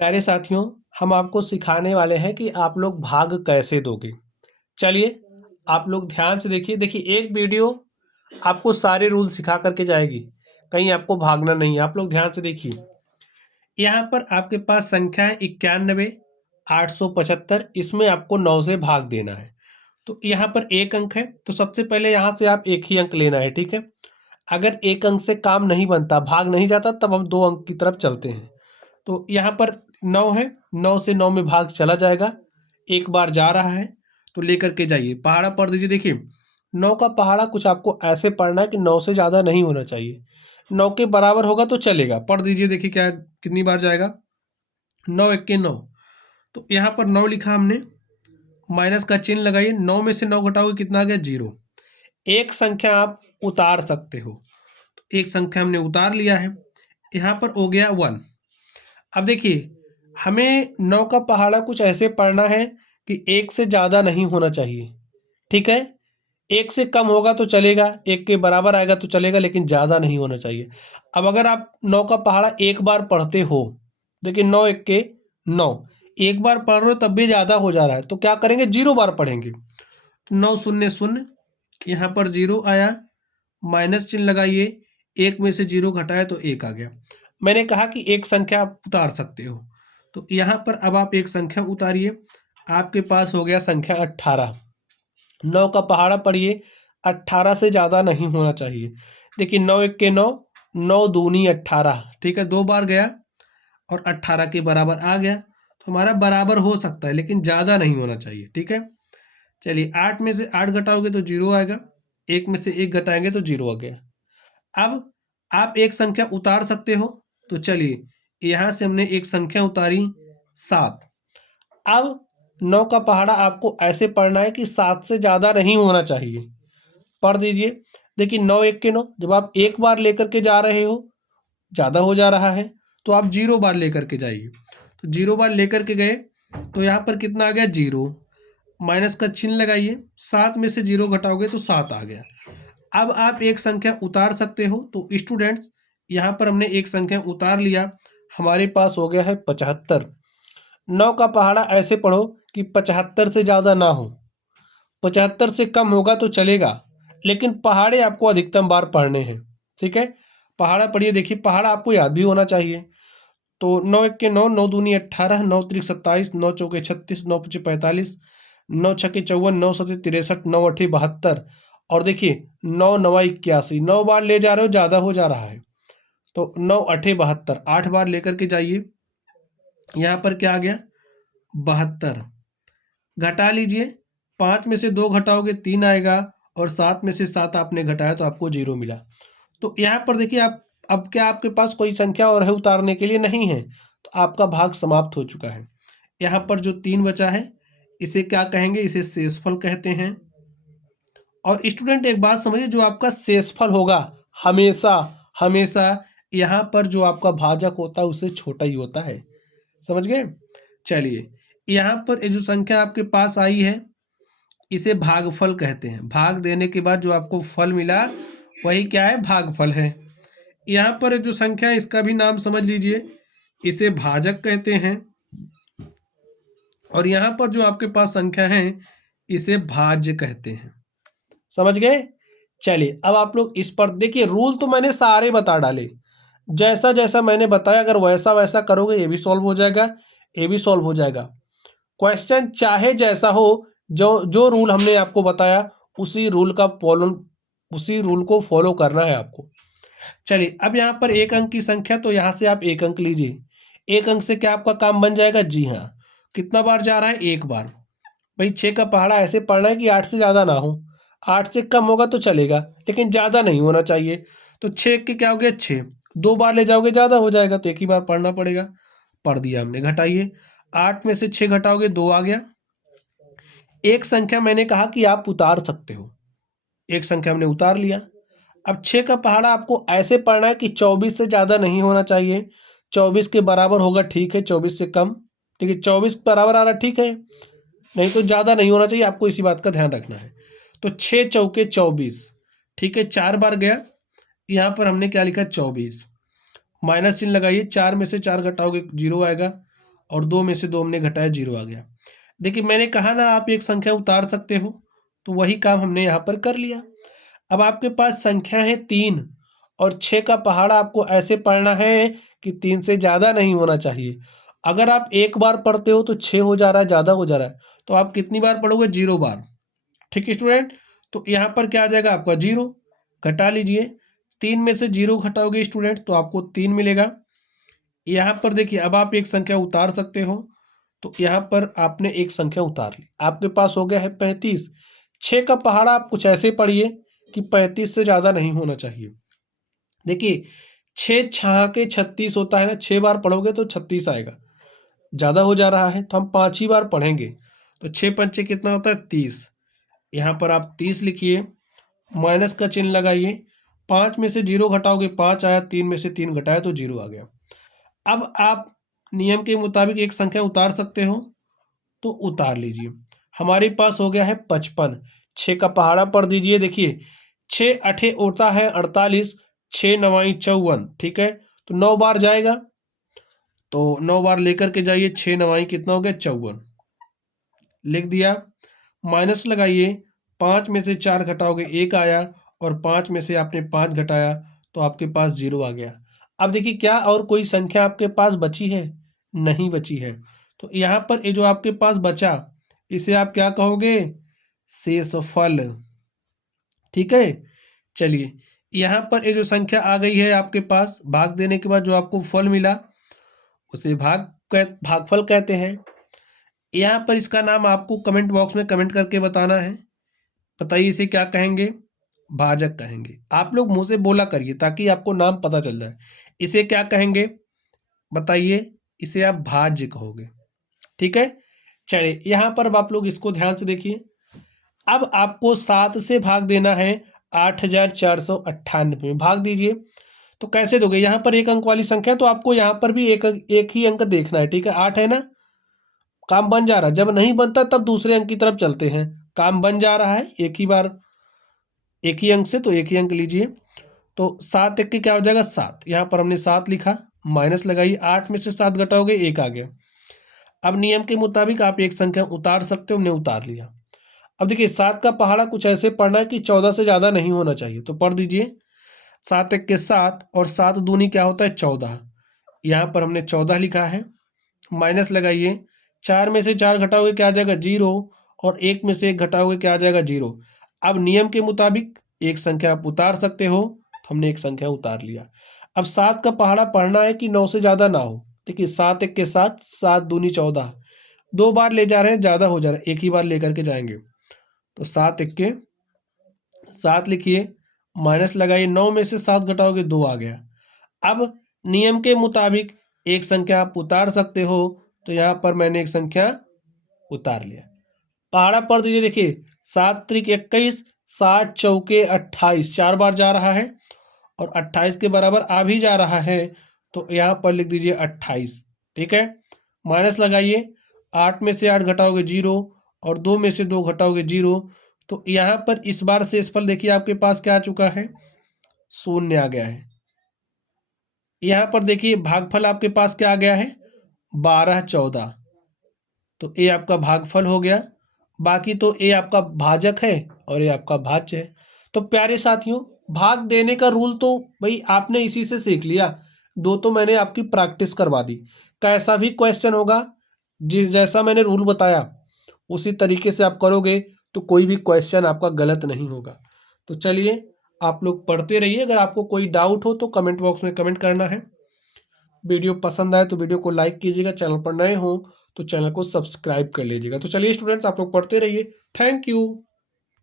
प्यारे साथियों, हम आपको सिखाने वाले हैं कि आप लोग भाग कैसे दोगे। चलिए, आप लोग ध्यान से देखिए। देखिए, एक वीडियो आपको सारे रूल सिखा करके जाएगी, कहीं आपको भागना नहीं है। आप लोग ध्यान से देखिए। यहाँ पर आपके पास संख्या है 91,875। इसमें आपको 9 से भाग देना है। तो यहाँ पर एक अंक है, तो सबसे पहले यहाँ से आप एक ही अंक लेना है, ठीक है। अगर एक अंक से काम नहीं बनता, भाग नहीं जाता, तब हम 2 अंक की तरफ चलते हैं। तो यहाँ पर 9 है, 9 से 9 में भाग चला जाएगा। एक बार जा रहा है तो लेकर के जाइए, पहाड़ा पढ़ दीजिए। देखिए, 9 का पहाड़ा कुछ आपको ऐसे पढ़ना है कि 9 से ज़्यादा नहीं होना चाहिए। 9 के बराबर होगा तो चलेगा। पढ़ दीजिए, देखिए क्या कितनी बार जाएगा। 9 एक के 9। तो यहाँ पर 9 लिखा हमने, माइनस का चिन्ह लगाइए। 9 में से 9 घटाओगे कितना आ गया? 0। एक संख्या आप उतार सकते हो, तो एक संख्या हमने उतार लिया है। यहाँ पर हो गया 1। अब देखिए, हमें 9 का पहाड़ा कुछ ऐसे पढ़ना है कि 1 से ज़्यादा नहीं होना चाहिए, ठीक है। 1 से कम होगा तो चलेगा, 1 के बराबर आएगा तो चलेगा, लेकिन ज़्यादा नहीं होना चाहिए। अब अगर आप 9 का पहाड़ा एक बार पढ़ते हो, देखिए 9 एक के 9, एक बार पढ़ रहे हो तब भी ज़्यादा हो जा रहा है, तो क्या करेंगे? 0 बार पढ़ेंगे। 9 शून्य शून्य, यहाँ पर 0 आया, माइनस चिन्ह लगाइए। 1 में से 0 घटाए तो 1 आ गया। मैंने कहा कि एक संख्या आप उतार सकते हो, तो यहाँ पर अब आप एक संख्या उतारिए। आपके पास हो गया संख्या 18। 9 का पहाड़ा पढ़िए, 18 से ज़्यादा नहीं होना चाहिए। देखिए 9 एक के 9, 9 दूनी 18, ठीक है। 2 बार गया और 18 के बराबर आ गया, तो हमारा बराबर हो सकता है, लेकिन ज़्यादा नहीं होना चाहिए, ठीक है। चलिए, 8 में से 8 घटाओगे तो 0 आएगा, 1 में से 1 घटाएंगे तो 0 आ गया। अब आप एक संख्या उतार सकते हो, तो चलिए यहाँ से हमने एक संख्या उतारी 7। अब 9 का पहाड़ा आपको ऐसे पढ़ना है कि 7 से ज़्यादा नहीं होना चाहिए। पढ़ दीजिए। देखिए 9 एक के 9, जब आप एक बार लेकर के जा रहे हो, ज़्यादा हो जा रहा है, तो आप 0 बार लेकर के जाइए। तो 0 बार लेकर के गए तो यहाँ पर कितना आ गया? 0। माइनस का चिन्ह लगाइए। 7 में से 0 घटाओगे तो 7 आ गया। अब आप एक संख्या उतार सकते हो, तो स्टूडेंट्स यहाँ पर हमने एक संख्या उतार लिया, हमारे पास हो गया है 75। 9 का पहाड़ा ऐसे पढ़ो कि 75 से ज़्यादा ना हो, 75 से कम होगा तो चलेगा, लेकिन पहाड़े आपको अधिकतम बार पढ़ने हैं, ठीक है। पहाड़ा पढ़िए। देखिए, पहाड़ा आपको याद भी होना चाहिए। तो 9 एक के 9, 9 दूनी 18, 9 त्रिक 27, 9 चौके 36, 9 पचे 45, 9 छक्के 54, 9 सत्ते 63, 9 अठे 72। और देखिए 9 नवा 81, 9 बार ले जा रहे हो, ज़्यादा हो जा रहा है, तो 9 अठे 72, 8 बार लेकर के जाइए। यहाँ पर क्या आ गया? 72। घटा लीजिए, 5 में से 2 घटाओगे 3 आएगा, और 7 में से 7 आपने घटाया तो आपको 0 मिला। तो यहाँ पर देखिए, आप अब क्या आपके पास कोई संख्या और है उतारने के लिए? नहीं है, तो आपका भाग समाप्त हो चुका है। यहाँ पर जो 3 बचा है, इसे क्या कहेंगे? इसे शेषफल कहते हैं। और स्टूडेंट एक बात समझिए, जो आपका शेषफल होगा हमेशा हमेशा यहाँ पर जो आपका भाजक होता है उससे छोटा ही होता है। समझ गए? चलिए, यहाँ पर ये जो संख्या आपके पास आई है, इसे भागफल कहते हैं। भाग देने के बाद जो आपको फल मिला, वही क्या है? भागफल है। यहाँ पर जो संख्या है, इसका भी नाम समझ लीजिए, इसे भाजक कहते हैं। और यहाँ पर जो आपके पास संख्या है, इसे भाज्य कहते हैं। समझ गए? चलिए, अब आप लोग इस पर देखिए, रूल तो मैंने सारे बता डाले। जैसा जैसा मैंने बताया, अगर वैसा वैसा करोगे, ये भी सॉल्व हो जाएगा, ये भी सॉल्व हो जाएगा। क्वेश्चन चाहे जैसा हो, जो जो रूल हमने आपको बताया, उसी रूल को फॉलो करना है आपको। चलिए, अब यहाँ पर एक अंक की संख्या, तो यहाँ से आप एक अंक लीजिए। एक अंक से क्या आपका काम बन जाएगा? जी हाँ। कितना बार जा रहा है? एक बार। भाई 6 का पहाड़ा ऐसे पढ़ना है कि 8 से ज़्यादा ना हो, 8 से कम होगा तो चलेगा, लेकिन ज़्यादा नहीं होना चाहिए। तो 6 के क्या हो गया? 6। 2 बार ले जाओगे ज़्यादा हो जाएगा, तो एक ही बार पढ़ना पड़ेगा। पढ़ दिया हमने। घटाइए, 8 में से 6 घटाओगे 2 आ गया। एक संख्या मैंने कहा कि आप उतार सकते हो, एक संख्या हमने उतार लिया। अब 6 का पहाड़ा आपको ऐसे पढ़ना है कि 24 से ज़्यादा नहीं होना चाहिए, 24 के बराबर होगा ठीक है, 24 से कम, ठीक है, 24 बराबर आ रहा ठीक है, नहीं तो ज़्यादा नहीं होना चाहिए, आपको इसी बात का ध्यान रखना है। तो 6 चौके 24, ठीक है, 4 बार गया। यहाँ पर हमने क्या लिखा? 24। माइनस चिन्ह लगाइए, 4 में से 4 घटाओगे 0 आएगा, और 2 में से 2 हमने घटाया, 0 आ गया। देखिए मैंने कहा ना आप एक संख्या उतार सकते हो, तो वही काम हमने यहाँ पर कर लिया। अब आपके पास संख्या है 3 और 6 का पहाड़ा आपको ऐसे पढ़ना है कि 3 से ज़्यादा नहीं होना चाहिए। अगर आप एक बार पढ़ते हो तो 6 हो जा रहा है, ज़्यादा हो जा रहा है, तो आप कितनी बार पढ़ोगे? 0 बार। ठीक है स्टूडेंट, तो यहाँ पर क्या आ जाएगा आपका 0, घटा लीजिए। 3 में से 0 घटाओगे स्टूडेंट तो आपको 3 मिलेगा। यहाँ पर देखिए अब आप एक संख्या उतार सकते हो, तो यहाँ पर आपने एक संख्या उतार ली, आपके पास हो गया है 35। 6 का पहाड़ा आप कुछ ऐसे पढ़िए कि 35 से ज़्यादा नहीं होना चाहिए। देखिए 6 छः के 36 होता है ना, 6 बार पढ़ोगे तो 36 आएगा, ज़्यादा हो जा रहा है तो हम 5 ही बार पढ़ेंगे। तो 6 पंचे कितना होता है? 30। यहाँ पर आप 30 लिखिए, माइनस का चिन्ह लगाइए। 5 में से 0 घटाओगे 5 आया, 3 में से 3 घटाया तो 0 आ गया। अब आप नियम के मुताबिक एक संख्या उतार सकते हो, तो उतार लीजिए। हमारे पास हो गया है 55। 6 का पहाड़ा पढ़ दीजिए। देखिए 6 अठे होता है 48, 6 नवाई 54। ठीक है, तो 9 बार जाएगा, तो 9 बार लेकर के जाइए। 6 नवाई कितना हो गया? 54 लिख दिया। माइनस लगाइए, 5 में से 4 घटाओगे 1 आया, और 5 में से आपने 5 घटाया तो आपके पास 0 आ गया। अब देखिए क्या और कोई संख्या आपके पास बची है? नहीं बची है। तो यहाँ पर ये जो आपके पास बचा, इसे आप क्या कहोगे? शेषफल। ठीक है, चलिए यहाँ पर ये जो संख्या आ गई है आपके पास, भाग देने के बाद जो आपको फल मिला उसे भागफल कहते हैं। यहाँ पर इसका नाम आपको कमेंट बॉक्स में कमेंट करके बताना है। बताइए इसे क्या कहेंगे? भाजक कहेंगे। आप लोग मुंह से बोला करिए ताकि आपको नाम पता चल जाए। इसे क्या कहेंगे बताइए? इसे आप भाज्य कहोगे। ठीक है, चलिए यहाँ पर अब आप लोग इसको ध्यान से देखिए। अब आपको 7 से भाग देना है 8498 में, भाग दीजिए। तो कैसे दोगे? यहाँ पर एक अंक वाली संख्या, तो आपको यहाँ पर भी एक ही अंक देखना है। ठीक है, 8 है ना, काम बन जा रहा है। जब नहीं बनता तब दूसरे अंक की तरफ चलते हैं। काम बन जा रहा है एक ही बार, एक ही अंक से, तो एक ही अंक लीजिए। तो 7 एक के क्या हो जाएगा? 7। यहाँ पर हमने 7 लिखा, माइनस लगाइए। 8 में से 7 घटाओगे 1 आ गया। अब नियम के मुताबिक आप एक संख्या उतार सकते हो, हमने उतार लिया। अब देखिए 7 का पहाड़ा कुछ ऐसे पढ़ना है कि 14 से ज़्यादा नहीं होना चाहिए, तो पढ़ दीजिए। 7 एक के 7 और 7 दूनी क्या होता है? 14। यहाँ पर हमने 14 लिखा है, माइनस लगाइए। 4 में से 4 घटाओगे क्या आ जाएगा? 0, और 1 में से 1 घटाओगे क्या आ जाएगा? 0। अब नियम के मुताबिक एक संख्या आप उतार सकते हो, तो हमने एक संख्या उतार लिया। अब 7 का पहाड़ा पढ़ना है कि 9 से ज़्यादा ना हो। देखिए 7 एक के 7, 7 दूनी 14। 2 बार ले जा रहे हैं, ज़्यादा हो जा रहा है, एक ही बार लेकर के जाएंगे। तो 7 एक के 7 लिखिए, माइनस लगाइए। 9 में से 7 घटाओगे 2 आ गया। अब नियम के मुताबिक एक संख्या आप उतार सकते हो, तो यहाँ पर मैंने एक संख्या उतार लिया। पहाड़ा पढ़ दीजिए। देखिए 7 त्रिक 21, 7 चौके 28, 4 बार जा रहा है और 28 के बराबर आ भी जा रहा है, तो यहाँ पर लिख दीजिए 28। ठीक है, माइनस लगाइए। 8 में से 8 घटाओगे 0, और 2 में से 2 घटाओगे 0, तो यहाँ पर इस बार शेषफल देखिए आपके पास क्या आ चुका है? 0 आ गया है। यहाँ पर देखिए भागफल आपके पास क्या आ गया है? 12 14। तो ये आपका भागफल हो गया। बाकी तो ये आपका भाजक है और ये आपका भाज्य है। तो प्यारे साथियों, भाग देने का रूल तो भाई आपने इसी से सीख लिया। दो तो मैंने आपकी प्रैक्टिस करवा दी। कैसा भी क्वेश्चन होगा, जिस जैसा मैंने रूल बताया उसी तरीके से आप करोगे तो कोई भी क्वेश्चन आपका गलत नहीं होगा। तो चलिए आप लोग पढ़ते रहिए। अगर आपको कोई डाउट हो तो कमेंट बॉक्स में कमेंट करना है। वीडियो पसंद आए तो वीडियो को लाइक कीजिएगा। चैनल पर नए हो तो चैनल को सब्सक्राइब कर लीजिएगा। तो चलिए स्टूडेंट्स, आप लोग पढ़ते रहिए। Thank you.